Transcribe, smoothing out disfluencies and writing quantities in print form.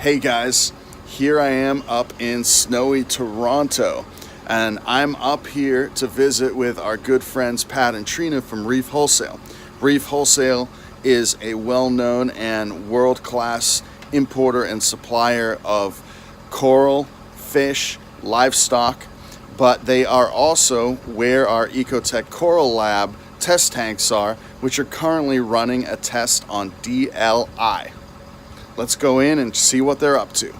Hey guys, here I am up in snowy Toronto, and I'm up here to visit with our good friends Pat and Trina from Reef Wholesale. Reef Wholesale is a well-known and world-class importer and supplier of coral, fish, livestock, but they are also where our Ecotech CoralLab test tanks are, which are currently running a test on DLI. Let's go in and see what they're up to.